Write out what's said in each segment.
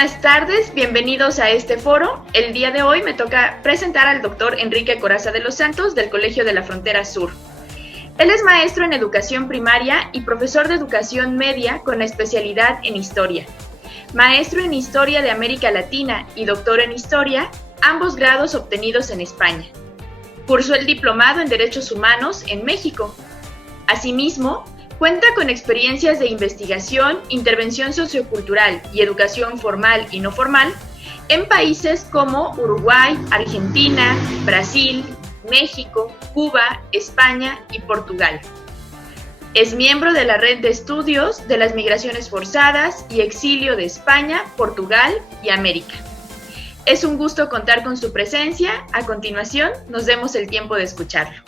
buenas tardes, bienvenidos a este foro. El día de hoy me toca presentar al doctor Enrique Coraza de los Santos del Colegio de la Frontera Sur. Él es maestro en educación primaria y profesor de educación media con especialidad en historia. Maestro en historia de América Latina y doctor en historia, ambos grados obtenidos en España. Cursó el diplomado en Derechos Humanos en México. Asimismo, cuenta con experiencias de investigación, intervención sociocultural y educación formal y no formal en países como Uruguay, Argentina, Brasil, México, Cuba, España y Portugal. Es miembro de la Red de Estudios de las Migraciones Forzadas y Exilio de España, Portugal y América. Es un gusto contar con su presencia. A continuación, nos demos el tiempo de escucharlo.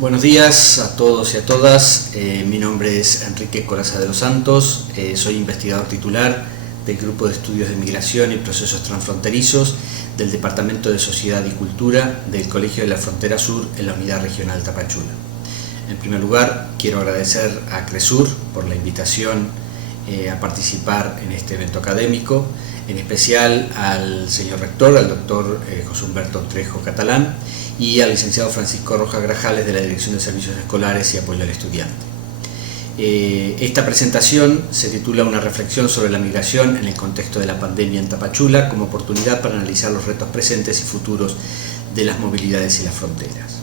Buenos días a todos y a todas. Mi nombre es Enrique Coraza de los Santos. Soy investigador titular del Grupo de Estudios de Migración y Procesos Transfronterizos del Departamento de Sociedad y Cultura del Colegio de la Frontera Sur en la Unidad Regional Tapachula. En primer lugar, quiero agradecer a CRESUR por la invitación a participar en este evento académico, en especial al señor rector, al doctor José Humberto Trejo Catalán, y al licenciado Francisco Rojas Grajales de la Dirección de Servicios Escolares y Apoyo al Estudiante. Esta presentación se titula Una reflexión sobre la migración en el contexto de la pandemia en Tapachula como oportunidad para analizar los retos presentes y futuros de las movilidades y las fronteras.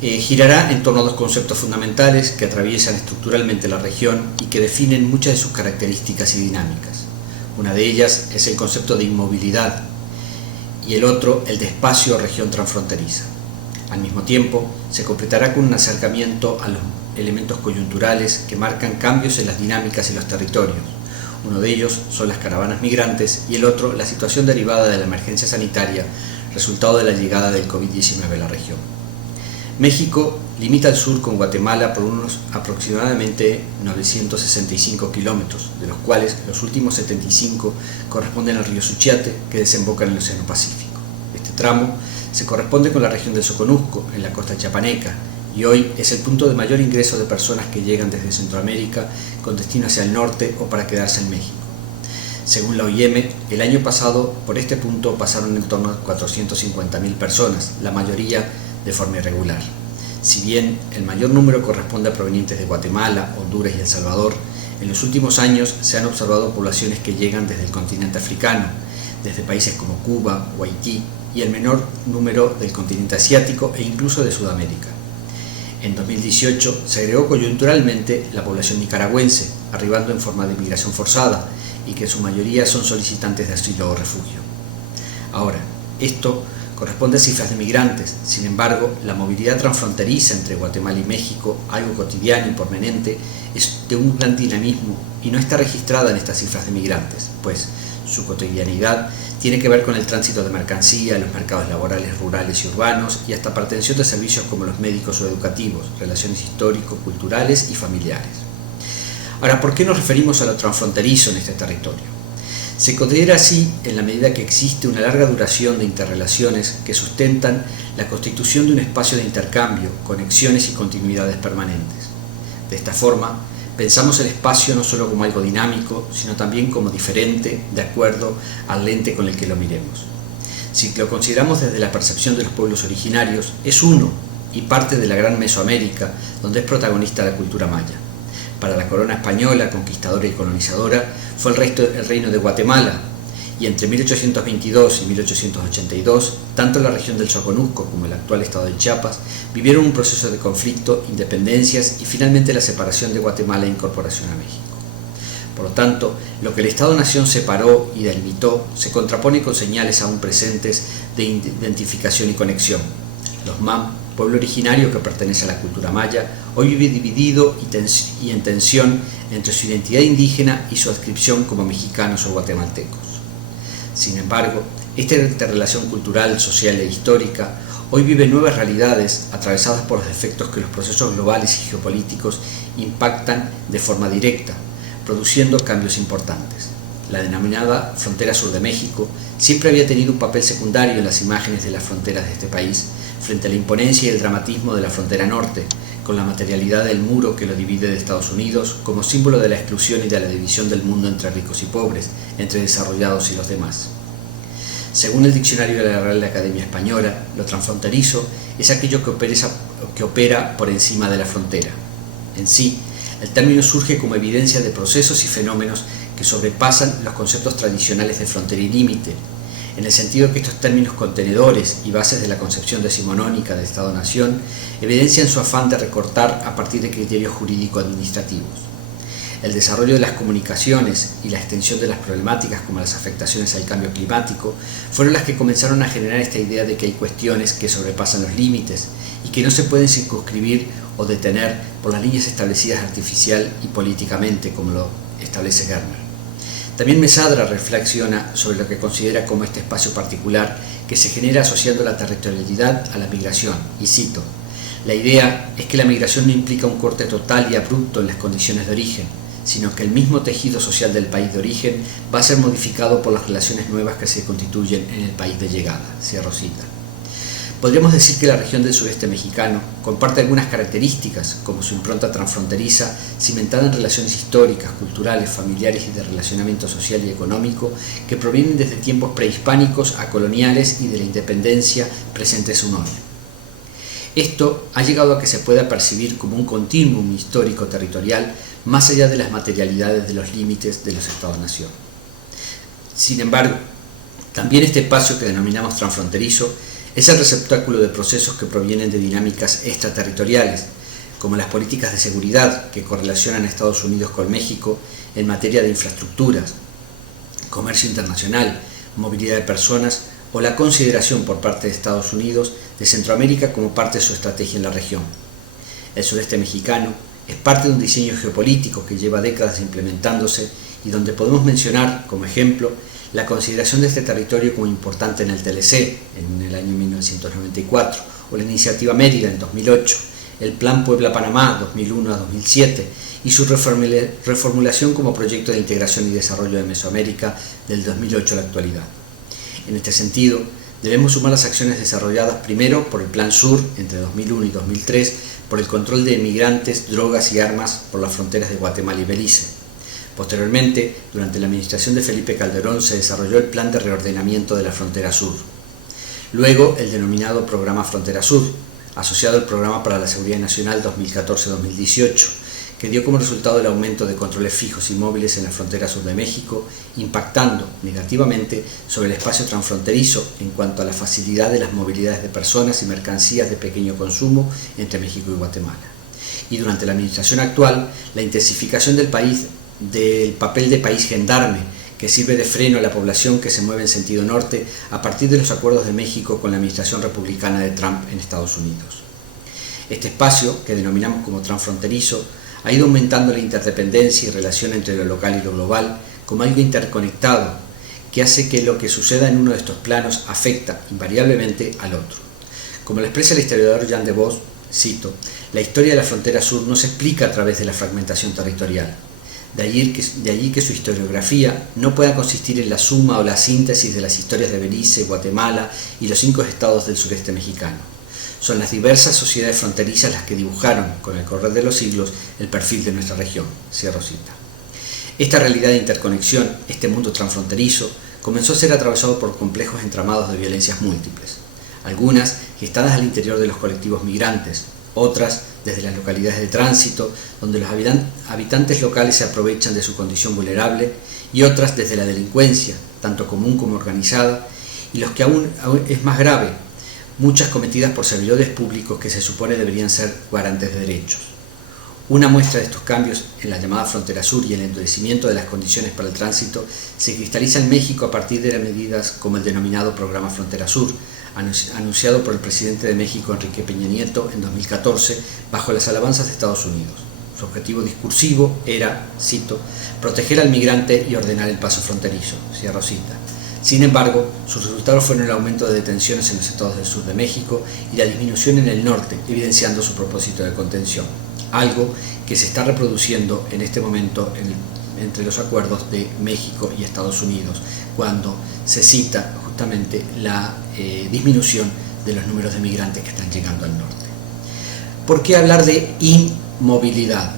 Girará en torno a dos conceptos fundamentales que atraviesan estructuralmente la región y que definen muchas de sus características y dinámicas. Una de ellas es el concepto de inmovilidad y el otro el de espacio o región transfronteriza. Al mismo tiempo, se completará con un acercamiento a los elementos coyunturales que marcan cambios en las dinámicas y los territorios. Uno de ellos son las caravanas migrantes y el otro la situación derivada de la emergencia sanitaria, resultado de la llegada del COVID-19 a la región. México limita al sur con Guatemala por unos aproximadamente 965 kilómetros, de los cuales los últimos 75 corresponden al río Suchiate, que desemboca en el Océano Pacífico. Este tramo se corresponde con la región del Soconusco, en la costa chiapaneca, y hoy es el punto de mayor ingreso de personas que llegan desde Centroamérica con destino hacia el norte o para quedarse en México. Según la OIM, el año pasado por este punto pasaron en torno a 450.000 personas, la mayoría de forma irregular. Si bien el mayor número corresponde a provenientes de Guatemala, Honduras y El Salvador, en los últimos años se han observado poblaciones que llegan desde el continente africano, desde países como Cuba o Haití, y el menor número del continente asiático e incluso de Sudamérica. En 2018 se agregó coyunturalmente la población nicaragüense, arribando en forma de migración forzada, y que en su mayoría son solicitantes de asilo o refugio. Ahora, esto corresponde a cifras de migrantes. Sin embargo, la movilidad transfronteriza entre Guatemala y México, algo cotidiano y permanente, es de un gran dinamismo y no está registrada en estas cifras de migrantes, pues su cotidianidad tiene que ver con el tránsito de mercancía, los mercados laborales rurales y urbanos y hasta para atención de servicios como los médicos o educativos, relaciones históricos, culturales y familiares. Ahora, ¿por qué nos referimos a lo transfronterizo en este territorio? Se considera así en la medida que existe una larga duración de interrelaciones que sustentan la constitución de un espacio de intercambio, conexiones y continuidades permanentes. De esta forma, pensamos el espacio no solo como algo dinámico, sino también como diferente de acuerdo al lente con el que lo miremos. Si lo consideramos desde la percepción de los pueblos originarios, es uno y parte de la gran Mesoamérica, donde es protagonista la cultura maya. Para la corona española, conquistadora y colonizadora, fue el reino de Guatemala, y entre 1822 y 1882, tanto la región del Soconusco como el actual estado de Chiapas vivieron un proceso de conflicto, independencias y finalmente la separación de Guatemala e incorporación a México. Por lo tanto, lo que el Estado-Nación separó y delimitó se contrapone con señales aún presentes de identificación y conexión. Los MAM, pueblo originario que pertenece a la cultura maya, hoy vive dividido y en tensión entre su identidad indígena y su adscripción como mexicanos o guatemaltecos. Sin embargo, esta interrelación cultural, social e histórica hoy vive nuevas realidades atravesadas por los efectos que los procesos globales y geopolíticos impactan de forma directa, produciendo cambios importantes. la denominada frontera sur de México, siempre había tenido un papel secundario en las imágenes de las fronteras de este país, frente a la imponencia y el dramatismo de la frontera norte, con la materialidad del muro que lo divide de Estados Unidos como símbolo de la exclusión y de la división del mundo entre ricos y pobres, entre desarrollados y los demás. Según el diccionario de la Real Academia Española, lo transfronterizo es aquello que opera por encima de la frontera. En sí, el término surge como evidencia de procesos y fenómenos que sobrepasan los conceptos tradicionales de frontera y límite, en el sentido que estos términos contenedores y bases de la concepción decimonónica de Estado-Nación evidencian su afán de recortar a partir de criterios jurídico-administrativos. El desarrollo de las comunicaciones y la extensión de las problemáticas como las afectaciones al cambio climático fueron las que comenzaron a generar esta idea de que hay cuestiones que sobrepasan los límites y que no se pueden circunscribir o detener por las líneas establecidas artificial y políticamente, como lo establece Germer. También Mesadra reflexiona sobre lo que considera como este espacio particular que se genera asociando la territorialidad a la migración, y cito: "La idea es que la migración no implica un corte total y abrupto en las condiciones de origen, sino que el mismo tejido social del país de origen va a ser modificado por las relaciones nuevas que se constituyen en el país de llegada". Cierro cita. Podríamos decir que la región del sureste mexicano comparte algunas características, como su impronta transfronteriza, cimentada en relaciones históricas, culturales, familiares y de relacionamiento social y económico, que provienen desde tiempos prehispánicos a coloniales y de la independencia presente en su nombre. Esto ha llegado a que se pueda percibir como un continuum histórico territorial más allá de las materialidades de los límites de los Estados-nación. Sin embargo, también este espacio que denominamos transfronterizo es el receptáculo de procesos que provienen de dinámicas extraterritoriales, como las políticas de seguridad que correlacionan a Estados Unidos con México en materia de infraestructuras, comercio internacional, movilidad de personas o la consideración por parte de Estados Unidos de Centroamérica como parte de su estrategia en la región. El sureste mexicano es parte de un diseño geopolítico que lleva décadas implementándose y donde podemos mencionar, como ejemplo, la consideración de este territorio como importante en el TLC en el año 1994, o la Iniciativa Mérida en 2008, el Plan Puebla-Panamá 2001 a 2007 y su reformulación como proyecto de integración y desarrollo de Mesoamérica del 2008 a la actualidad. En este sentido, debemos sumar las acciones desarrolladas primero por el Plan Sur entre 2001 y 2003 por el control de migrantes, drogas y armas por las fronteras de Guatemala y Belice. Posteriormente, durante la administración de Felipe Calderón, se desarrolló el Plan de Reordenamiento de la Frontera Sur. Luego, el denominado Programa Frontera Sur, asociado al Programa para la Seguridad Nacional 2014-2018, que dio como resultado el aumento de controles fijos y móviles en la frontera sur de México, impactando negativamente sobre el espacio transfronterizo en cuanto a la facilidad de las movilidades de personas y mercancías de pequeño consumo entre México y Guatemala. Y durante la administración actual, la intensificación del papel de país gendarme, que sirve de freno a la población que se mueve en sentido norte a partir de los acuerdos de México con la administración republicana de Trump en Estados Unidos. Este espacio, que denominamos como transfronterizo, ha ido aumentando la interdependencia y relación entre lo local y lo global como algo interconectado, que hace que lo que suceda en uno de estos planos afecta invariablemente al otro. Como lo expresa el historiador Jean de Vos, cito: "La historia de la frontera sur no se explica a través de la fragmentación territorial. De allí que su historiografía no pueda consistir en la suma o la síntesis de las historias de Belice, Guatemala y los 5 estados del sureste mexicano. Son las diversas sociedades fronterizas las que dibujaron, con el correr de los siglos, el perfil de nuestra región". Cierro cita. Esta realidad de interconexión, este mundo transfronterizo, comenzó a ser atravesado por complejos entramados de violencias múltiples, algunas gestadas al interior de los colectivos migrantes, otras desde las localidades de tránsito, donde los habitantes locales se aprovechan de su condición vulnerable, y otras desde la delincuencia, tanto común como organizada, y los que aún es más grave, muchas cometidas por servidores públicos que se supone deberían ser garantes de derechos. Una muestra de estos cambios en la llamada frontera sur y el endurecimiento de las condiciones para el tránsito se cristaliza en México a partir de las medidas como el denominado Programa Frontera Sur, anunciado por el presidente de México, Enrique Peña Nieto, en 2014, bajo las alabanzas de Estados Unidos. Su objetivo discursivo era, cito, proteger al migrante y ordenar el paso fronterizo, cierro cita. Sin embargo, sus resultados fueron el aumento de detenciones en los estados del sur de México y la disminución en el norte, evidenciando su propósito de contención, algo que se está reproduciendo en este momento entre los acuerdos de México y Estados Unidos, cuando se cita justamente la disminución de los números de migrantes que están llegando al norte. ¿Por qué hablar de inmovilidad?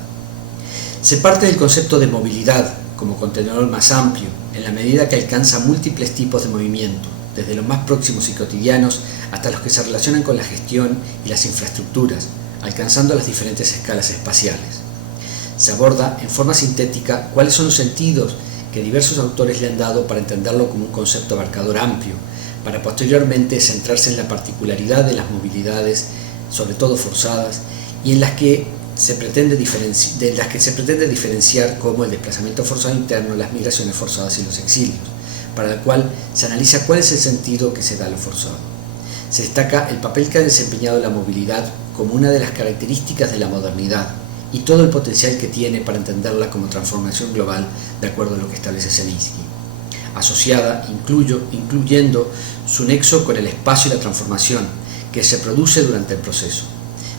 Se parte del concepto de movilidad como contenedor más amplio, en la medida que alcanza múltiples tipos de movimiento, desde los más próximos y cotidianos hasta los que se relacionan con la gestión y las infraestructuras, alcanzando las diferentes escalas espaciales. Se aborda en forma sintética cuáles son los sentidos que diversos autores le han dado para entenderlo como un concepto abarcador amplio, para posteriormente centrarse en la particularidad de las movilidades, sobre todo forzadas, y en las que se pretende diferenciar como el desplazamiento forzado interno, las migraciones forzadas y los exilios, para el cual se analiza cuál es el sentido que se da a lo forzado. Se destaca el papel que ha desempeñado la movilidad como una de las características de la modernidad y todo el potencial que tiene para entenderla como transformación global de acuerdo a lo que establece Zelinsky, asociada, incluyendo su nexo con el espacio y la transformación que se produce durante el proceso.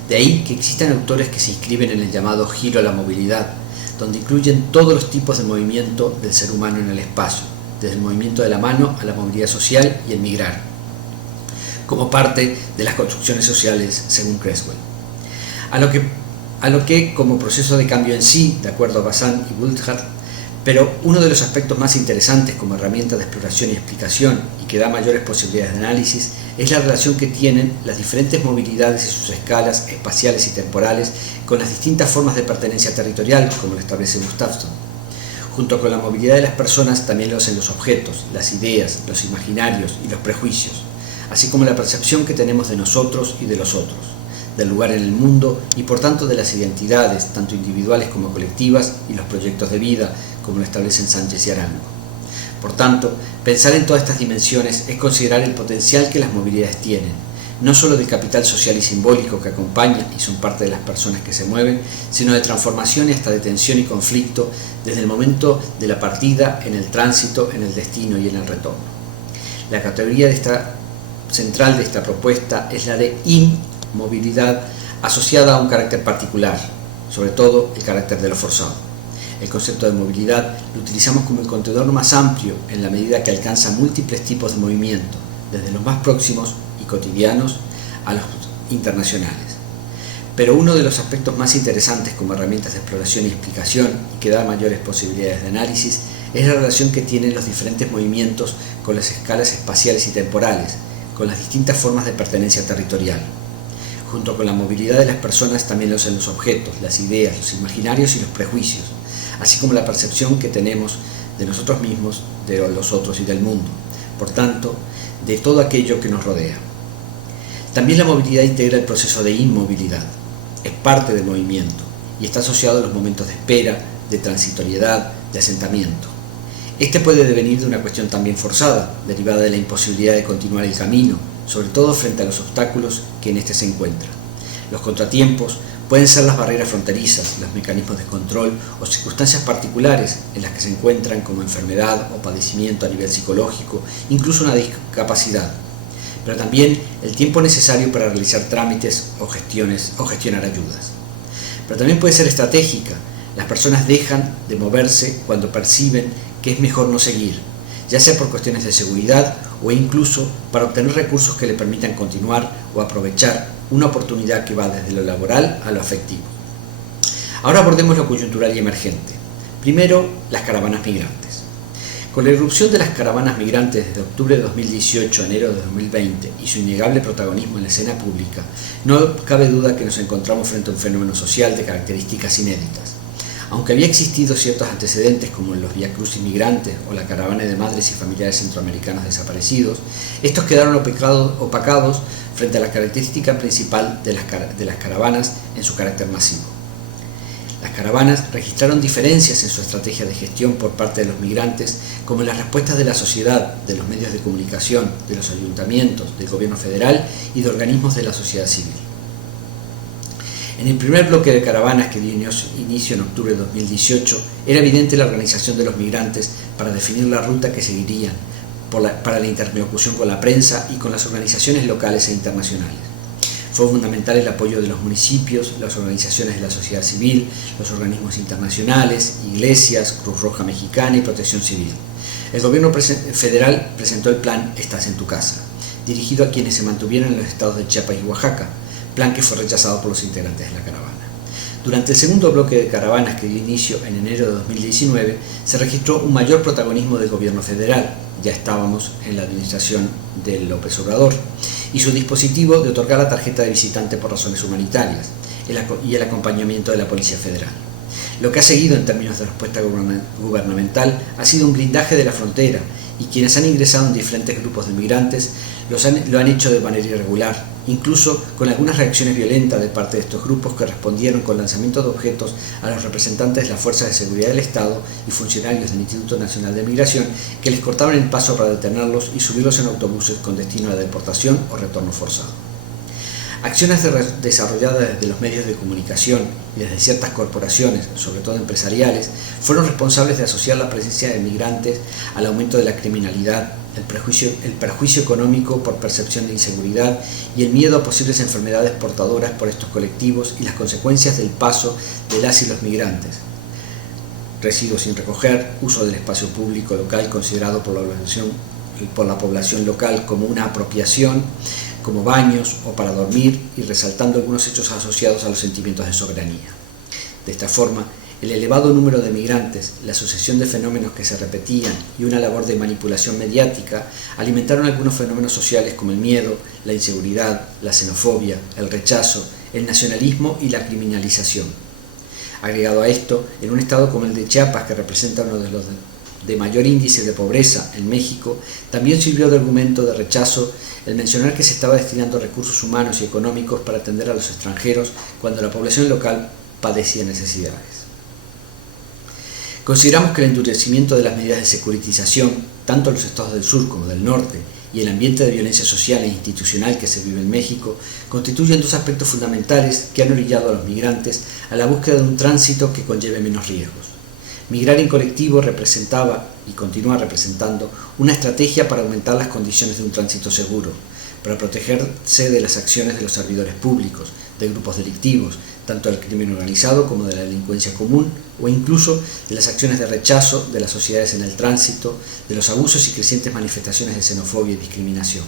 De ahí que existan autores que se inscriben en el llamado giro a la movilidad, donde incluyen todos los tipos de movimiento del ser humano en el espacio, desde el movimiento de la mano a la movilidad social y el migrar, como parte de las construcciones sociales según Creswell. A lo que como proceso de cambio en sí, de acuerdo a Bazin y Bulthart, pero uno de los aspectos más interesantes como herramienta de exploración y explicación y que da mayores posibilidades de análisis es la relación que tienen las diferentes movilidades y sus escalas espaciales y temporales con las distintas formas de pertenencia territorial, como lo establece Gustafsson. Junto con la movilidad de las personas también lo hacen los objetos, las ideas, los imaginarios y los prejuicios, así como la percepción que tenemos de nosotros y de los otros, del lugar en el mundo y por tanto de las identidades, tanto individuales como colectivas, y los proyectos de vida, como lo establecen Sánchez y Arango. Por tanto, pensar en todas estas dimensiones es considerar el potencial que las movilidades tienen, no solo del capital social y simbólico que acompaña y son parte de las personas que se mueven, sino de transformación y hasta de tensión y conflicto desde el momento de la partida, en el tránsito, en el destino y en el retorno. La categoría central de esta propuesta es la de inmovilidad asociada a un carácter particular, sobre todo el carácter de lo forzado. El concepto de movilidad lo utilizamos como el contenedor más amplio en la medida que alcanza múltiples tipos de movimiento, desde los más próximos y cotidianos a los internacionales. Pero uno de los aspectos más interesantes como herramientas de exploración y explicación y que da mayores posibilidades de análisis es la relación que tienen los diferentes movimientos con las escalas espaciales y temporales, con las distintas formas de pertenencia territorial. Junto con la movilidad de las personas también lo hacen los objetos, las ideas, los imaginarios y los prejuicios, así como la percepción que tenemos de nosotros mismos, de los otros y del mundo, por tanto, de todo aquello que nos rodea. También la movilidad integra el proceso de inmovilidad, es parte del movimiento y está asociado a los momentos de espera, de transitoriedad, de asentamiento. Este puede devenir de una cuestión también forzada, derivada de la imposibilidad de continuar el camino, sobre todo frente a los obstáculos que en este se encuentran. Los contratiempos pueden ser las barreras fronterizas, los mecanismos de control o circunstancias particulares en las que se encuentran como enfermedad o padecimiento a nivel psicológico, incluso una discapacidad, pero también el tiempo necesario para realizar trámites o gestionar ayudas. Pero también puede ser estratégica. Las personas dejan de moverse cuando perciben que es mejor no seguir, ya sea por cuestiones de seguridad o incluso para obtener recursos que le permitan continuar o aprovechar una oportunidad que va desde lo laboral a lo afectivo. Ahora abordemos lo coyuntural y emergente. Primero, las caravanas migrantes. Con la irrupción de las caravanas migrantes desde octubre de 2018 a enero de 2020 y su innegable protagonismo en la escena pública, no cabe duda que nos encontramos frente a un fenómeno social de características inéditas. Aunque había existido ciertos antecedentes como los Vía Crucis migrantes o la caravana de madres y familiares centroamericanos desaparecidos, estos quedaron opacados frente a la característica principal de las caravanas en su carácter masivo. Las caravanas registraron diferencias en su estrategia de gestión por parte de los migrantes, como en las respuestas de la sociedad, de los medios de comunicación, de los ayuntamientos, del gobierno federal y de organismos de la sociedad civil. En el primer bloque de caravanas que dio inicio en octubre de 2018, era evidente la organización de los migrantes para definir la ruta que seguirían para la interlocución con la prensa y con las organizaciones locales e internacionales. Fue fundamental el apoyo de los municipios, las organizaciones de la sociedad civil, los organismos internacionales, iglesias, Cruz Roja Mexicana y Protección Civil. El gobierno federal presentó el plan Estás en tu casa, dirigido a quienes se mantuvieron en los estados de Chiapas y Oaxaca, plan que fue rechazado por los integrantes de la caravana. Durante el segundo bloque de caravanas que dio inicio en enero de 2019, se registró un mayor protagonismo del gobierno federal, ya estábamos en la administración de López Obrador, y su dispositivo de otorgar la tarjeta de visitante por razones humanitarias y el acompañamiento de la Policía Federal. Lo que ha seguido en términos de respuesta gubernamental ha sido un blindaje de la frontera, y quienes han ingresado en diferentes grupos de migrantes lo han hecho de manera irregular, incluso con algunas reacciones violentas de parte de estos grupos que respondieron con lanzamiento de objetos a los representantes de las fuerzas de seguridad del Estado y funcionarios del Instituto Nacional de Migración, que les cortaban el paso para detenerlos y subirlos en autobuses con destino a la deportación o retorno forzado. Acciones desarrolladas desde los medios de comunicación y desde ciertas corporaciones, sobre todo empresariales, fueron responsables de asociar la presencia de migrantes al aumento de la criminalidad, el perjuicio económico por percepción de inseguridad y el miedo a posibles enfermedades portadoras por estos colectivos y las consecuencias del paso de las y los migrantes. Residuos sin recoger, uso del espacio público local considerado por la población local como una apropiación, como baños o para dormir, y resaltando algunos hechos asociados a los sentimientos de soberanía. De esta forma, el elevado número de migrantes, la sucesión de fenómenos que se repetían y una labor de manipulación mediática alimentaron algunos fenómenos sociales como el miedo, la inseguridad, la xenofobia, el rechazo, el nacionalismo y la criminalización. Agregado a esto, en un estado como el de Chiapas, que representa uno de los de mayor índice de pobreza en México, también sirvió de argumento de rechazo el mencionar que se estaba destinando recursos humanos y económicos para atender a los extranjeros cuando la población local padecía necesidades. Consideramos que el endurecimiento de las medidas de securitización, tanto en los estados del sur como del norte, y el ambiente de violencia social e institucional que se vive en México, constituyen dos aspectos fundamentales que han orillado a los migrantes a la búsqueda de un tránsito que conlleve menos riesgos. Migrar en colectivo representaba, y continúa representando, una estrategia para aumentar las condiciones de un tránsito seguro, para protegerse de las acciones de los servidores públicos, de grupos delictivos, tanto del crimen organizado como de la delincuencia común, o incluso de las acciones de rechazo de las sociedades en el tránsito, de los abusos y crecientes manifestaciones de xenofobia y discriminación.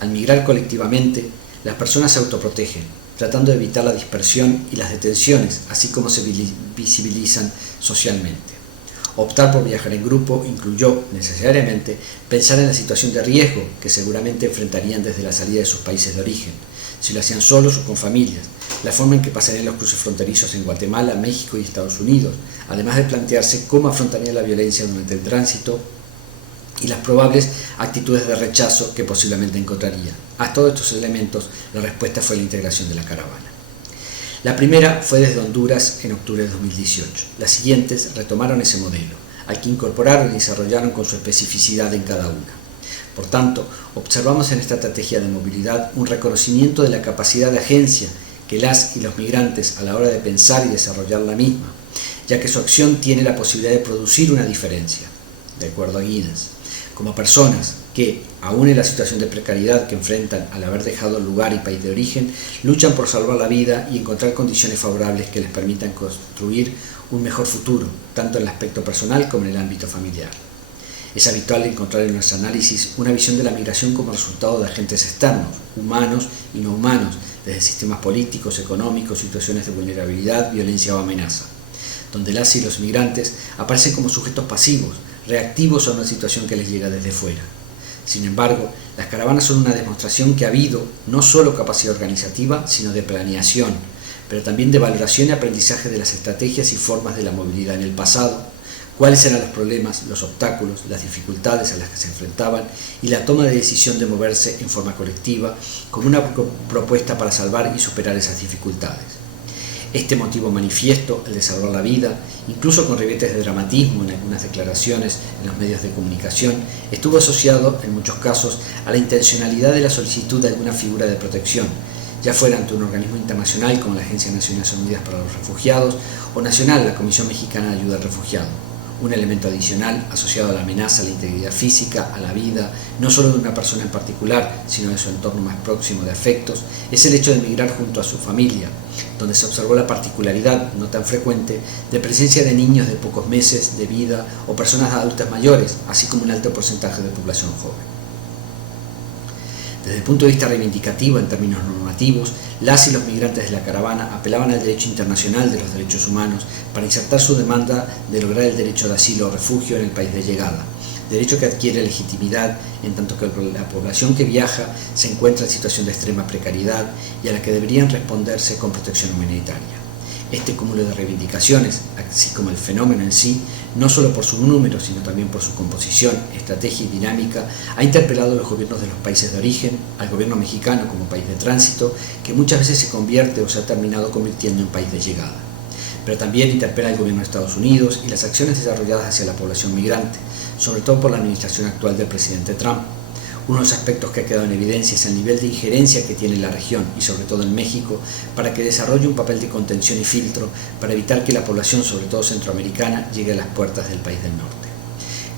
Al migrar colectivamente, las personas se autoprotegen, tratando de evitar la dispersión y las detenciones, así como se visibilizan socialmente. Optar por viajar en grupo incluyó, necesariamente, pensar en la situación de riesgo que seguramente enfrentarían desde la salida de sus países de origen, si lo hacían solos o con familias, la forma en que pasarían los cruces fronterizos en Guatemala, México y Estados Unidos, además de plantearse cómo afrontarían la violencia durante el tránsito y las probables actitudes de rechazo que posiblemente encontrarían. A todos estos elementos, la respuesta fue la integración de la caravana. La primera fue desde Honduras en octubre de 2018. Las siguientes retomaron ese modelo, al que incorporaron y desarrollaron con su especificidad en cada una. Por tanto, observamos en esta estrategia de movilidad un reconocimiento de la capacidad de agencia que las y los migrantes a la hora de pensar y desarrollar la misma, ya que su acción tiene la posibilidad de producir una diferencia, de acuerdo a Guinness, como personas que, aún en la situación de precariedad que enfrentan al haber dejado el lugar y país de origen, luchan por salvar la vida y encontrar condiciones favorables que les permitan construir un mejor futuro, tanto en el aspecto personal como en el ámbito familiar. Es habitual encontrar en nuestro análisis una visión de la migración como resultado de agentes externos, humanos y no humanos, desde sistemas políticos, económicos, situaciones de vulnerabilidad, violencia o amenaza, donde las y los migrantes aparecen como sujetos pasivos, reactivos a una situación que les llega desde fuera. Sin embargo, las caravanas son una demostración que ha habido no solo capacidad organizativa, sino de planeación, pero también de valoración y aprendizaje de las estrategias y formas de la movilidad en el pasado, cuáles eran los problemas, los obstáculos, las dificultades a las que se enfrentaban y la toma de decisión de moverse en forma colectiva como una propuesta para salvar y superar esas dificultades. Este motivo manifiesto, el de salvar la vida, incluso con ribetes de dramatismo en algunas declaraciones en los medios de comunicación, estuvo asociado, en muchos casos, a la intencionalidad de la solicitud de alguna figura de protección, ya fuera ante un organismo internacional como la Agencia de Naciones Unidas para los Refugiados o nacional, la Comisión Mexicana de Ayuda al Refugiado, Un elemento adicional asociado a la amenaza a la integridad física, a la vida, no solo de una persona en particular, sino de su entorno más próximo de afectos, es el hecho de emigrar junto a su familia, donde se observó la particularidad, no tan frecuente, de presencia de niños de pocos meses de vida o personas adultas mayores, así como un alto porcentaje de población joven. Desde el punto de vista reivindicativo, en términos normativos, las y los migrantes de la caravana apelaban al derecho internacional de los derechos humanos para insertar su demanda de lograr el derecho de asilo o refugio en el país de llegada, derecho que adquiere legitimidad en tanto que la población que viaja se encuentra en situación de extrema precariedad y a la que deberían responderse con protección humanitaria. Este cúmulo de reivindicaciones, así como el fenómeno en sí, no solo por su número, sino también por su composición, estrategia y dinámica, ha interpelado a los gobiernos de los países de origen, al gobierno mexicano como país de tránsito, que muchas veces se convierte o se ha terminado convirtiendo en país de llegada. Pero también interpela al gobierno de Estados Unidos y las acciones desarrolladas hacia la población migrante, sobre todo por la administración actual del presidente Trump. Uno de los aspectos que ha quedado en evidencia es el nivel de injerencia que tiene la región, y sobre todo en México, para que desarrolle un papel de contención y filtro para evitar que la población, sobre todo centroamericana, llegue a las puertas del país del norte.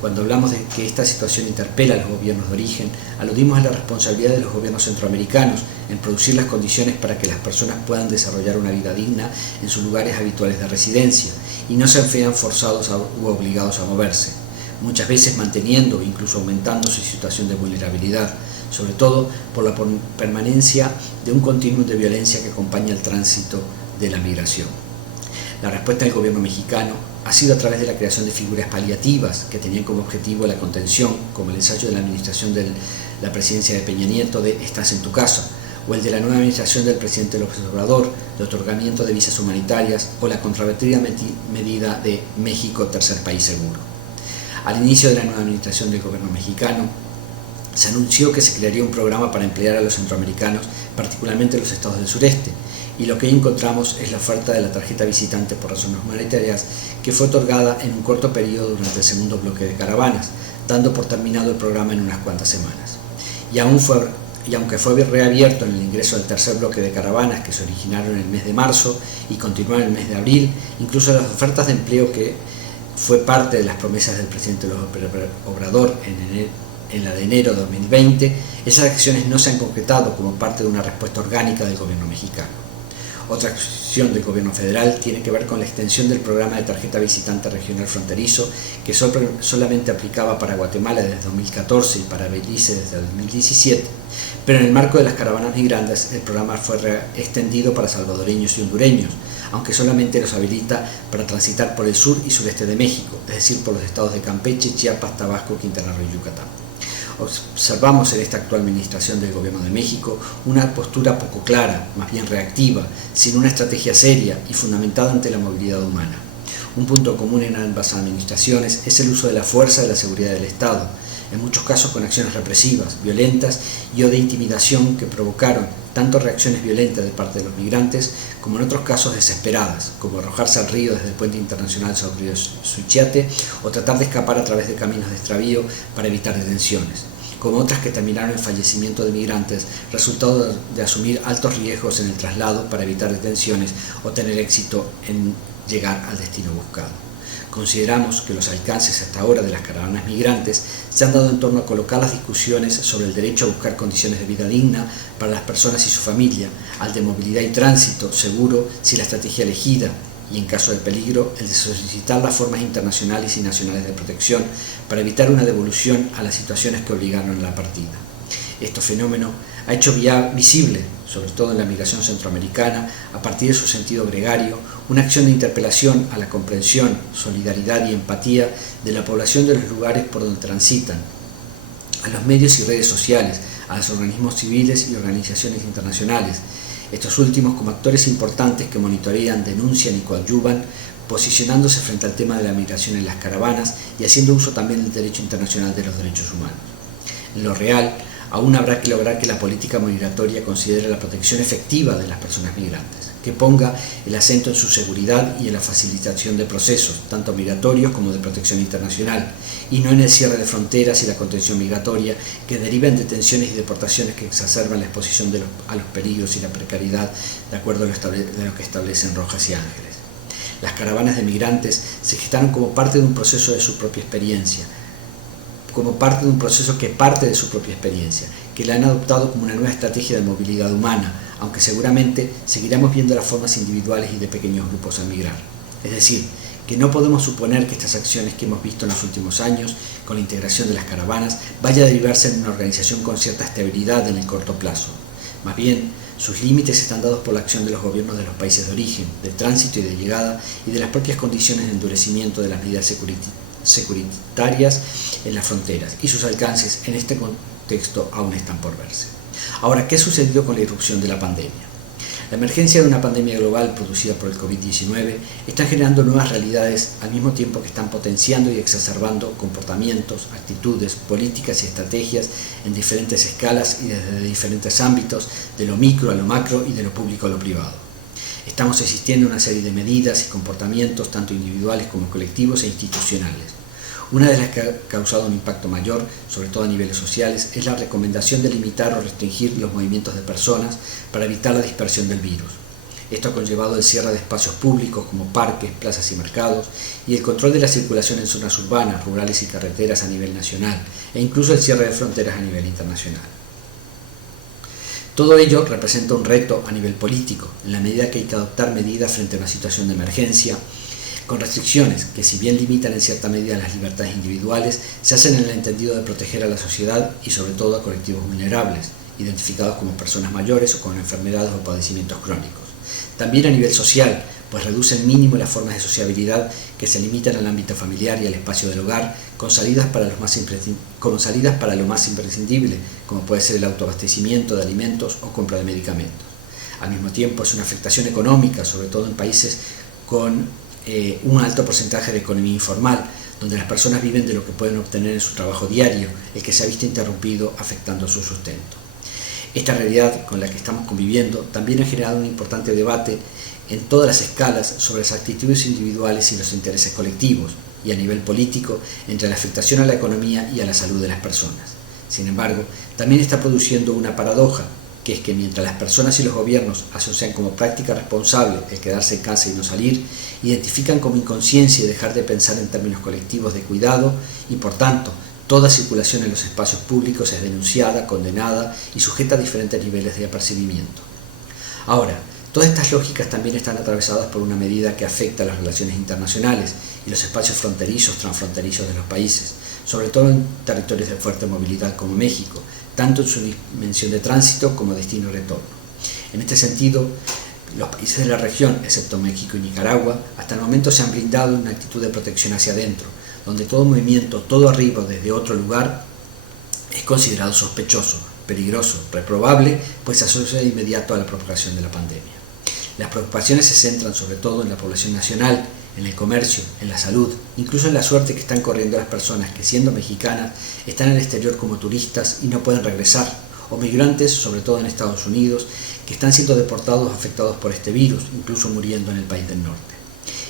Cuando hablamos de que esta situación interpela a los gobiernos de origen, aludimos a la responsabilidad de los gobiernos centroamericanos en producir las condiciones para que las personas puedan desarrollar una vida digna en sus lugares habituales de residencia y no se vean forzados u obligados a moverse, muchas veces manteniendo o incluso aumentando su situación de vulnerabilidad, sobre todo por la permanencia de un continuum de violencia que acompaña el tránsito de la migración. La respuesta del gobierno mexicano ha sido a través de la creación de figuras paliativas que tenían como objetivo la contención, como el ensayo de la administración de la presidencia de Peña Nieto de "Estás en tu casa", o el de la nueva administración del presidente López Obrador de otorgamiento de visas humanitarias, o la controvertida medida de México tercer país seguro. Al inicio de la nueva administración del gobierno mexicano, se anunció que se crearía un programa para emplear a los centroamericanos, particularmente en los estados del sureste, y lo que hoy encontramos es la oferta de la tarjeta visitante por razones humanitarias que fue otorgada en un corto periodo durante el segundo bloque de caravanas, dando por terminado el programa en unas cuantas semanas. Y aunque fue reabierto en el ingreso del tercer bloque de caravanas que se originaron en el mes de marzo y continuaron en el mes de abril, incluso las ofertas de empleo que fue parte de las promesas del presidente López Obrador en la de enero de 2020, esas acciones no se han concretado como parte de una respuesta orgánica del gobierno mexicano. Otra acción del gobierno federal tiene que ver con la extensión del programa de tarjeta visitante regional fronterizo, que solamente aplicaba para Guatemala desde 2014 y para Belice desde 2017, pero en el marco de las caravanas migrantes el programa fue extendido para salvadoreños y hondureños, aunque solamente los habilita para transitar por el sur y sureste de México, es decir, por los estados de Campeche, Chiapas, Tabasco, Quintana Roo y Yucatán. Observamos en esta actual administración del Gobierno de México una postura poco clara, más bien reactiva, sin una estrategia seria y fundamentada ante la movilidad humana. Un punto común en ambas administraciones es el uso de la fuerza de la seguridad del Estado, en muchos casos con acciones represivas, violentas y o de intimidación que provocaron tanto reacciones violentas de parte de los migrantes como en otros casos desesperadas, como arrojarse al río desde el puente internacional sobre el río Suchiate o tratar de escapar a través de caminos de extravío para evitar detenciones, como otras que terminaron en fallecimiento de migrantes, resultado de asumir altos riesgos en el traslado para evitar detenciones o tener éxito en llegar al destino buscado. Consideramos que los alcances hasta ahora de las caravanas migrantes se han dado en torno a colocar las discusiones sobre el derecho a buscar condiciones de vida digna para las personas y su familia, al de movilidad y tránsito seguro si la estrategia elegida, y en caso de peligro, el de solicitar las formas internacionales y nacionales de protección para evitar una devolución a las situaciones que obligaron a la partida. Este fenómeno ha hecho visible, sobre todo en la migración centroamericana, a partir de su sentido gregario, una acción de interpelación a la comprensión, solidaridad y empatía de la población de los lugares por donde transitan, a los medios y redes sociales, a los organismos civiles y organizaciones internacionales, estos últimos como actores importantes que monitorean, denuncian y coadyuvan, posicionándose frente al tema de la migración en las caravanas y haciendo uso también del derecho internacional de los derechos humanos. En lo real, aún habrá que lograr que la política migratoria considere la protección efectiva de las personas migrantes, que ponga el acento en su seguridad y en la facilitación de procesos, tanto migratorios como de protección internacional, y no en el cierre de fronteras y la contención migratoria que derivan de detenciones y deportaciones que exacerban la exposición a los peligros y la precariedad, de acuerdo a lo que establecen Rojas y Ángeles. Las caravanas de migrantes se gestaron como parte de un proceso de su propia experiencia, como parte de un proceso que parte de su propia experiencia, que la han adoptado como una nueva estrategia de movilidad humana, aunque seguramente seguiremos viendo las formas individuales y de pequeños grupos al migrar. Es decir, que no podemos suponer que estas acciones que hemos visto en los últimos años, con la integración de las caravanas, vaya a derivarse en una organización con cierta estabilidad en el corto plazo. Más bien, sus límites están dados por la acción de los gobiernos de los países de origen, de tránsito y de llegada, y de las propias condiciones de endurecimiento de las medidas securitarias en las fronteras, y sus alcances en este contexto aún están por verse. Ahora, ¿qué ha sucedido con la irrupción de la pandemia? La emergencia de una pandemia global producida por el COVID-19 está generando nuevas realidades al mismo tiempo que están potenciando y exacerbando comportamientos, actitudes, políticas y estrategias en diferentes escalas y desde diferentes ámbitos, de lo micro a lo macro y de lo público a lo privado. Estamos asistiendo a una serie de medidas y comportamientos tanto individuales como colectivos e institucionales. Una de las que ha causado un impacto mayor, sobre todo a niveles sociales, es la recomendación de limitar o restringir los movimientos de personas para evitar la dispersión del virus. Esto ha conllevado el cierre de espacios públicos como parques, plazas y mercados, y el control de la circulación en zonas urbanas, rurales y carreteras a nivel nacional, e incluso el cierre de fronteras a nivel internacional. Todo ello representa un reto a nivel político, en la medida que hay que adoptar medidas frente a una situación de emergencia, con restricciones que, si bien limitan en cierta medida las libertades individuales, se hacen en el entendido de proteger a la sociedad y sobre todo a colectivos vulnerables, identificados como personas mayores o con enfermedades o padecimientos crónicos. También a nivel social, pues reduce al mínimo las formas de sociabilidad que se limitan al ámbito familiar y al espacio del hogar, con salidas para lo más imprescindible, como puede ser el autoabastecimiento de alimentos o compra de medicamentos. Al mismo tiempo es una afectación económica, sobre todo en países con un alto porcentaje de economía informal, donde las personas viven de lo que pueden obtener en su trabajo diario, el que se ha visto interrumpido afectando su sustento. Esta realidad con la que estamos conviviendo también ha generado un importante debate en todas las escalas sobre las actitudes individuales y los intereses colectivos, y a nivel político entre la afectación a la economía y a la salud de las personas. Sin embargo, también está produciendo una paradoja, que es que mientras las personas y los gobiernos asocian como práctica responsable el quedarse en casa y no salir, identifican como inconsciencia y dejar de pensar en términos colectivos de cuidado y, por tanto, toda circulación en los espacios públicos es denunciada, condenada y sujeta a diferentes niveles de apercibimiento. Ahora, todas estas lógicas también están atravesadas por una medida que afecta a las relaciones internacionales y los espacios fronterizos, transfronterizos de los países, sobre todo en territorios de fuerte movilidad como México, tanto en su dimensión de tránsito como destino y retorno. En este sentido, los países de la región, excepto México y Nicaragua, hasta el momento se han blindado en una actitud de protección hacia adentro, donde todo movimiento, todo arribo desde otro lugar es considerado sospechoso, peligroso, reprobable, pues se asocia de inmediato a la propagación de la pandemia. Las preocupaciones se centran sobre todo en la población nacional, en el comercio, en la salud, incluso en la suerte que están corriendo las personas que, siendo mexicanas, están en el exterior como turistas y no pueden regresar, o migrantes, sobre todo en Estados Unidos, que están siendo deportados o afectados por este virus, incluso muriendo en el país del norte.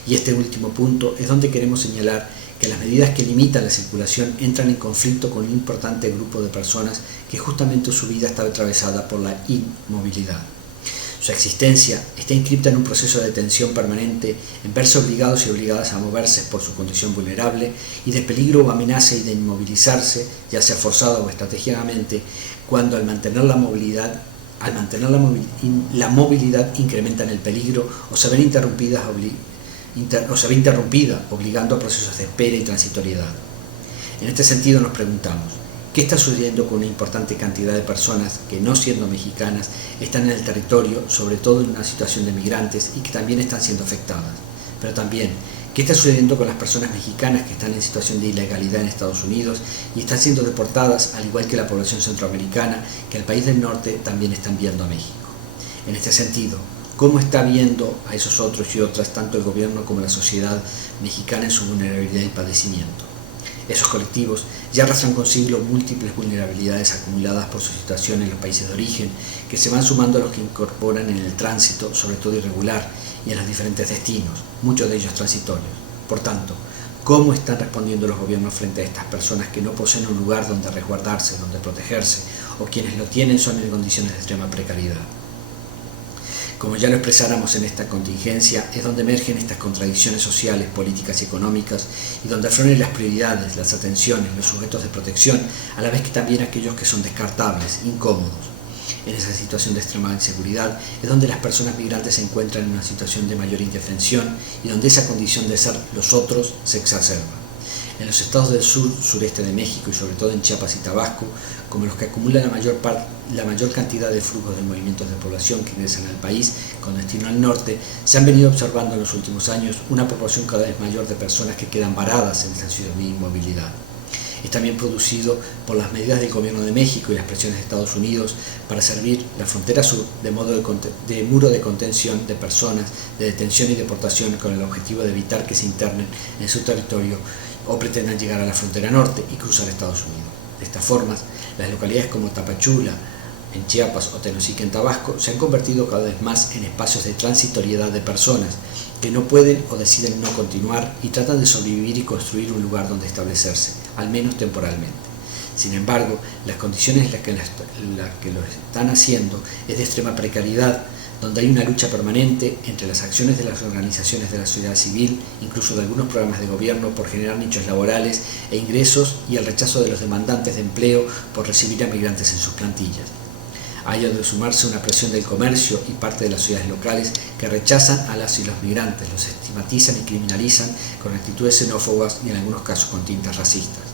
Y este último punto es donde queremos señalar que las medidas que limitan la circulación entran en conflicto con un importante grupo de personas que justamente su vida está atravesada por la inmovilidad. Su existencia está inscripta en un proceso de tensión permanente, en verse obligados y obligadas a moverse por su condición vulnerable y de peligro o amenaza y de inmovilizarse, ya sea forzada o estratégicamente, cuando al mantener la movilidad incrementan el peligro o se ve interrumpida, obligando a procesos de espera y transitoriedad. En este sentido nos preguntamos, ¿qué está sucediendo con una importante cantidad de personas que, no siendo mexicanas, están en el territorio, sobre todo en una situación de migrantes y que también están siendo afectadas? Pero también, ¿qué está sucediendo con las personas mexicanas que están en situación de ilegalidad en Estados Unidos y están siendo deportadas, al igual que la población centroamericana, que al país del norte también están viendo a México? En este sentido, ¿cómo está viendo a esos otros y otras tanto el gobierno como la sociedad mexicana en su vulnerabilidad y padecimiento? Esos colectivos ya arrastran consigo múltiples vulnerabilidades acumuladas por su situación en los países de origen, que se van sumando a los que incorporan en el tránsito, sobre todo irregular, y en los diferentes destinos, muchos de ellos transitorios. Por tanto, ¿cómo están respondiendo los gobiernos frente a estas personas que no poseen un lugar donde resguardarse, donde protegerse, o quienes lo tienen son en condiciones de extrema precariedad? Como ya lo expresáramos en esta contingencia, es donde emergen estas contradicciones sociales, políticas y económicas, y donde afloran las prioridades, las atenciones, los sujetos de protección, a la vez que también aquellos que son descartables, incómodos. En esa situación de extrema inseguridad es donde las personas migrantes se encuentran en una situación de mayor indefensión y donde esa condición de ser los otros se exacerba. En los estados del sur, sureste de México y sobre todo en Chiapas y Tabasco, como los que acumulan la mayor cantidad de flujos de movimientos de población que ingresan al país con destino al norte, se han venido observando en los últimos años una proporción cada vez mayor de personas que quedan varadas en esa situación de inmovilidad. Es también producido por las medidas del Gobierno de México y las presiones de Estados Unidos para servir la frontera sur de muro de contención de personas, de detención y deportación con el objetivo de evitar que se internen en su territorio o pretendan llegar a la frontera norte y cruzar Estados Unidos. De estas formas, las localidades como Tapachula, en Chiapas o Tenosique en Tabasco se han convertido cada vez más en espacios de transitoriedad de personas que no pueden o deciden no continuar y tratan de sobrevivir y construir un lugar donde establecerse, al menos temporalmente. Sin embargo, las condiciones en las que lo están haciendo es de extrema precariedad, donde hay una lucha permanente entre las acciones de las organizaciones de la sociedad civil, incluso de algunos programas de gobierno por generar nichos laborales e ingresos, y el rechazo de los demandantes de empleo por recibir a migrantes en sus plantillas. A ello de sumarse una presión del comercio y parte de las ciudades locales que rechazan a las y los migrantes, los estigmatizan y criminalizan con actitudes xenófobas y en algunos casos con tintas racistas.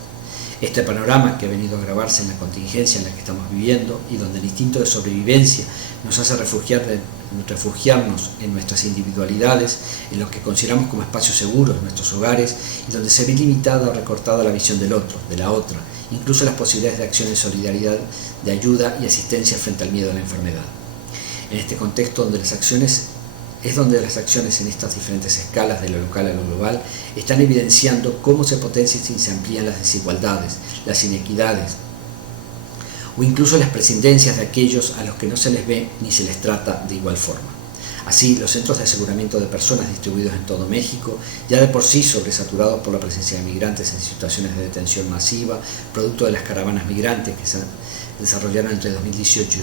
Este panorama que ha venido a agravarse en la contingencia en la que estamos viviendo y donde el instinto de sobrevivencia nos hace refugiarnos en nuestras individualidades, en lo que consideramos como espacios seguros, nuestros hogares, y donde se ve limitada o recortada la visión del otro, de la otra, incluso las posibilidades de acción de solidaridad, de ayuda y asistencia frente al miedo a la enfermedad. En este contexto donde las acciones en estas diferentes escalas, de lo local a lo global, están evidenciando cómo se potencian y se amplían las desigualdades, las inequidades, o incluso las prescindencias de aquellos a los que no se les ve ni se les trata de igual forma. Así, los centros de aseguramiento de personas distribuidos en todo México, ya de por sí sobresaturados por la presencia de migrantes en situaciones de detención masiva, producto de las caravanas migrantes que se desarrollaron entre 2018 y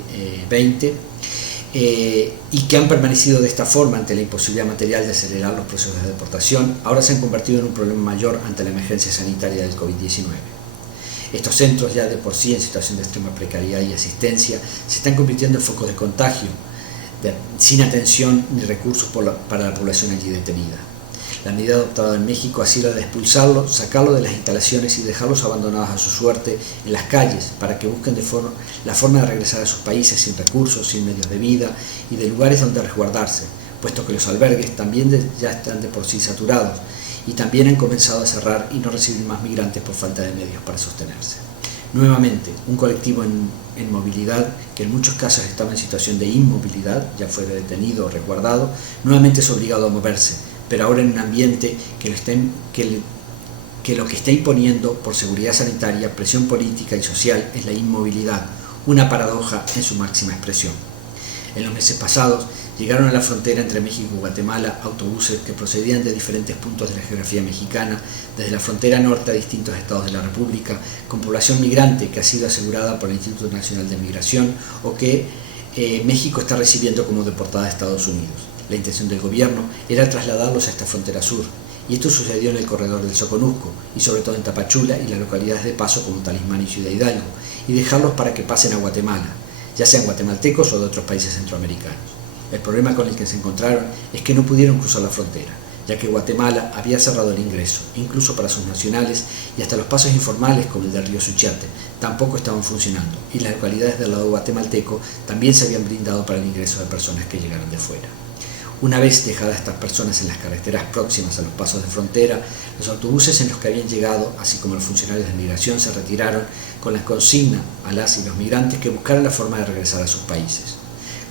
2020, y que han permanecido de esta forma ante la imposibilidad material de acelerar los procesos de deportación, ahora se han convertido en un problema mayor ante la emergencia sanitaria del COVID-19. Estos centros, ya de por sí en situación de extrema precariedad y asistencia, se están convirtiendo en focos de contagio, sin atención ni recursos para la población allí detenida. La medida adoptada en México ha sido la de expulsarlos, sacarlos de las instalaciones y dejarlos abandonados a su suerte en las calles para que busquen la forma de regresar a sus países sin recursos, sin medios de vida y de lugares donde resguardarse, puesto que los albergues también ya están de por sí saturados y también han comenzado a cerrar y no recibir más migrantes por falta de medios para sostenerse. Nuevamente, un colectivo en movilidad que en muchos casos estaba en situación de inmovilidad, ya fuera detenido o resguardado, nuevamente es obligado a moverse, pero ahora en un ambiente que lo que está imponiendo por seguridad sanitaria, presión política y social es la inmovilidad, una paradoja en su máxima expresión. En los meses pasados llegaron a la frontera entre México y Guatemala autobuses que procedían de diferentes puntos de la geografía mexicana, desde la frontera norte a distintos estados de la República, con población migrante que ha sido asegurada por el Instituto Nacional de Migración o que México está recibiendo como deportada a Estados Unidos. La intención del gobierno era trasladarlos a esta frontera sur, y esto sucedió en el corredor del Soconusco, y sobre todo en Tapachula y las localidades de paso como Talismán y Ciudad Hidalgo, y dejarlos para que pasen a Guatemala, ya sean guatemaltecos o de otros países centroamericanos. El problema con el que se encontraron es que no pudieron cruzar la frontera, ya que Guatemala había cerrado el ingreso, incluso para sus nacionales, y hasta los pasos informales como el del río Suchiate tampoco estaban funcionando, y las localidades del lado guatemalteco también se habían brindado para el ingreso de personas que llegaron de fuera. Una vez dejadas estas personas en las carreteras próximas a los pasos de frontera, los autobuses en los que habían llegado, así como los funcionarios de migración, se retiraron con la consigna a las y los migrantes que buscaran la forma de regresar a sus países.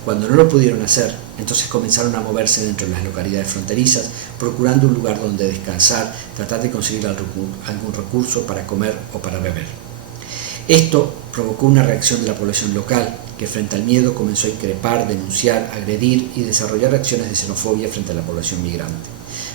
Cuando no lo pudieron hacer, entonces comenzaron a moverse dentro de las localidades fronterizas, procurando un lugar donde descansar, tratar de conseguir algún recurso para comer o para beber. Esto provocó una reacción de la población local, que frente al miedo comenzó a increpar, denunciar, agredir y desarrollar acciones de xenofobia frente a la población migrante.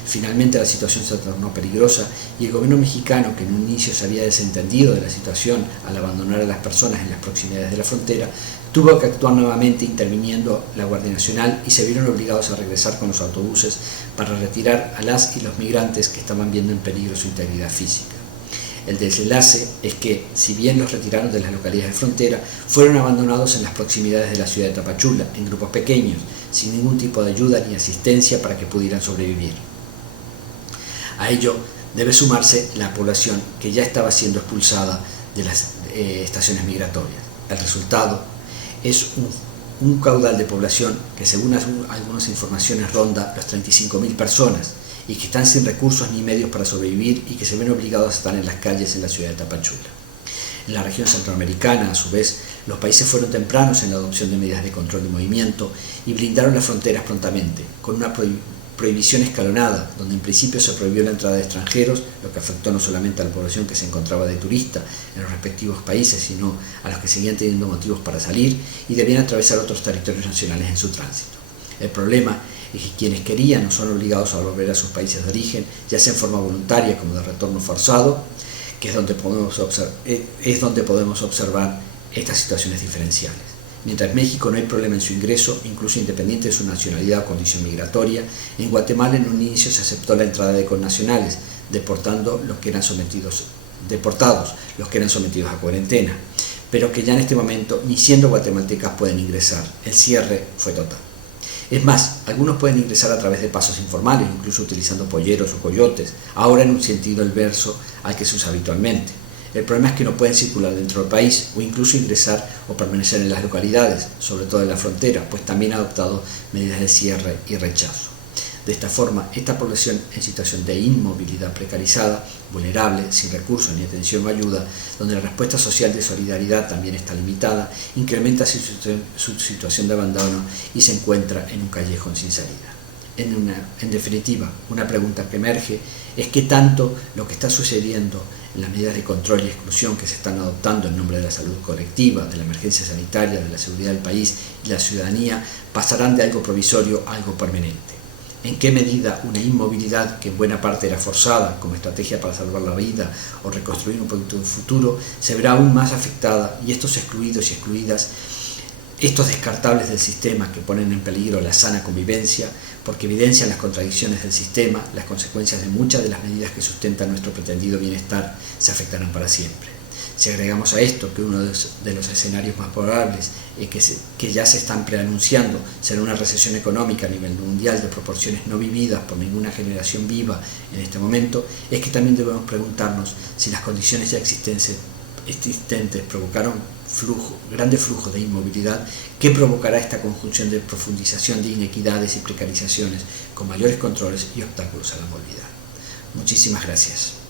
Finalmente la situación se tornó peligrosa y el gobierno mexicano, que en un inicio se había desentendido de la situación al abandonar a las personas en las proximidades de la frontera, tuvo que actuar nuevamente interviniendo la Guardia Nacional y se vieron obligados a regresar con los autobuses para retirar a las y los migrantes que estaban viendo en peligro su integridad física. El desenlace es que, si bien los retiraron de las localidades de frontera, fueron abandonados en las proximidades de la ciudad de Tapachula, en grupos pequeños, sin ningún tipo de ayuda ni asistencia para que pudieran sobrevivir. A ello debe sumarse la población que ya estaba siendo expulsada de las estaciones migratorias. El resultado es un caudal de población que, según algunas informaciones, ronda las 35.000 personas y que están sin recursos ni medios para sobrevivir y que se ven obligados a estar en las calles en la ciudad de Tapachula. En la región centroamericana, a su vez, los países fueron tempranos en la adopción de medidas de control de movimiento y blindaron las fronteras prontamente, con una prohibición escalonada, donde en principio se prohibió la entrada de extranjeros, lo que afectó no solamente a la población que se encontraba de turista en los respectivos países, sino a los que seguían teniendo motivos para salir y debían atravesar otros territorios nacionales en su tránsito. El problema es que quienes querían no son obligados a volver a sus países de origen, ya sea en forma voluntaria como de retorno forzado, que es donde podemos observar estas situaciones diferenciales. Mientras en México no hay problema en su ingreso, incluso independiente de su nacionalidad o condición migratoria, en Guatemala en un inicio se aceptó la entrada de connacionales, deportados los que eran sometidos a cuarentena, pero que ya en este momento, ni siendo guatemaltecas, pueden ingresar. El cierre fue total. Es más, algunos pueden ingresar a través de pasos informales, incluso utilizando polleros o coyotes, ahora en un sentido inverso al que se usa habitualmente. El problema es que no pueden circular dentro del país o incluso ingresar o permanecer en las localidades, sobre todo en la frontera, pues también ha adoptado medidas de cierre y rechazo. De esta forma, esta población en situación de inmovilidad precarizada, vulnerable, sin recursos ni atención o ayuda, donde la respuesta social de solidaridad también está limitada, incrementa su situación de abandono y se encuentra en un callejón sin salida. En definitiva, una pregunta que emerge es qué tanto lo que está sucediendo en las medidas de control y exclusión que se están adoptando en nombre de la salud colectiva, de la emergencia sanitaria, de la seguridad del país y la ciudadanía pasarán de algo provisorio a algo permanente. ¿En qué medida una inmovilidad que en buena parte era forzada como estrategia para salvar la vida o reconstruir un producto de futuro se verá aún más afectada y estos excluidos y excluidas, estos descartables del sistema que ponen en peligro la sana convivencia porque evidencian las contradicciones del sistema, las consecuencias de muchas de las medidas que sustentan nuestro pretendido bienestar se afectarán para siempre? Si agregamos a esto que uno de los escenarios más probables que ya se están preanunciando será una recesión económica a nivel mundial de proporciones no vividas por ninguna generación viva en este momento, es que también debemos preguntarnos si las condiciones ya existentes provocaron grandes flujos de inmovilidad, ¿qué provocará esta conjunción de profundización de inequidades y precarizaciones con mayores controles y obstáculos a la movilidad? Muchísimas gracias.